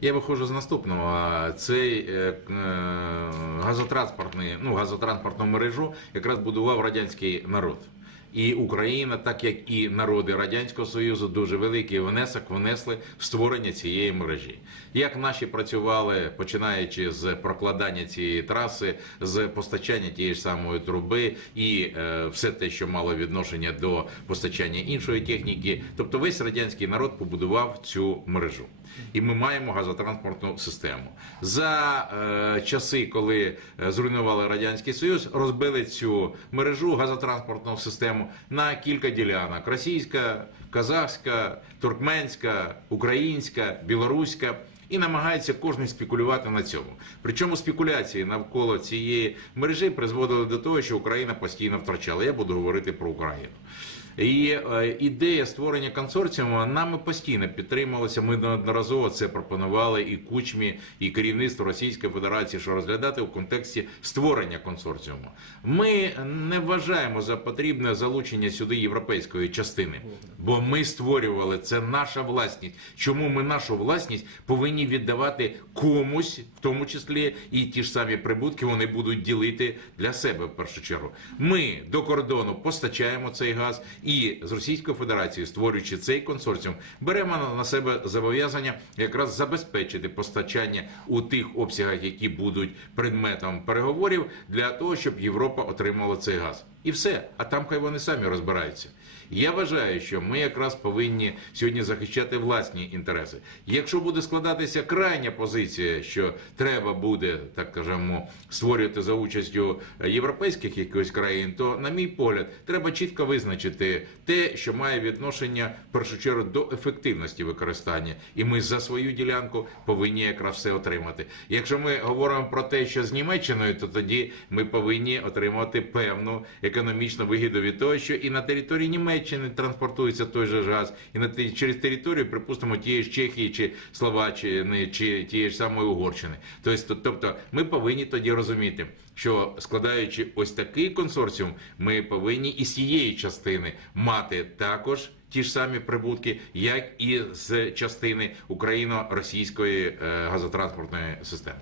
Я виходжу з наступного. Цей е, е, газотранспортний, ну, газотранспортну мережу якраз будував радянський народ. І Україна, так як і народи Радянського Союзу, дуже великий внесок внесли в створення цієї мережі. Як наші працювали, починаючи з прокладання цієї траси, з постачання тієї ж самої труби і е, все те, що мало відношення до постачання іншої техніки, тобто весь радянський народ побудував цю мережу. І ми маємо газотранспортну систему. За е, часи, коли е, зруйнували Радянський Союз, розбили цю мережу газотранспортну систему на кілька ділянок: російська, казахська, туркменська, українська, білоруська. І намагається кожен спекулювати на цьому. Причому спекуляції навколо цієї мережі призводили до того, що Україна постійно втрачала. Я буду говорити про Україну. І е, ідея створення консорціуму нами постійно підтримувалася. Ми неодноразово це пропонували і кучмі, і керівництву Російської Федерації, що розглядати у контексті створення консорціуму. Ми не вважаємо за потрібне залучення сюди європейської частини, бо ми створювали це наша власність. Чому ми нашу власність повинні віддавати комусь, в тому числі і ті ж самі прибутки вони будуть ділити для себе в першу чергу. Ми до кордону постачаємо цей газ. І з Російською Федерацією, створюючи цей консорціум, беремо на- себе зобов'язання якраз забезпечити постачання у тих обсягах, які будуть предметом переговорів, для того, щоб Європа отримала цей газ. І все. А там хай вони самі розбираються. Я вважаю, що ми якраз повинні сьогодні захищати власні інтереси. Якщо буде складатися крайня позиція, що треба буде, так кажемо, створювати за участю європейських якихось країн, то, на мій погляд, треба чітко визначити те, що має відношення в першу чергу до ефективності використання, і ми за свою ділянку повинні якраз все отримати. Якщо ми говоримо про те, що з Німеччиною, то тоді ми повинні отримати певну економічну вигіду від того, що і на території Німеччини транспортується той же газ, і на через територію, припустимо, тієї ж Чехії чи Словаччини, чи тієї ж самої Угорщини. Тобто, тобто, ми повинні тоді розуміти, що складаючи ось такий консорціум, ми повинні і з цієї частини мати також. Ті ж самі прибутки, як і з частини україно-російської е, газотранспортної системи.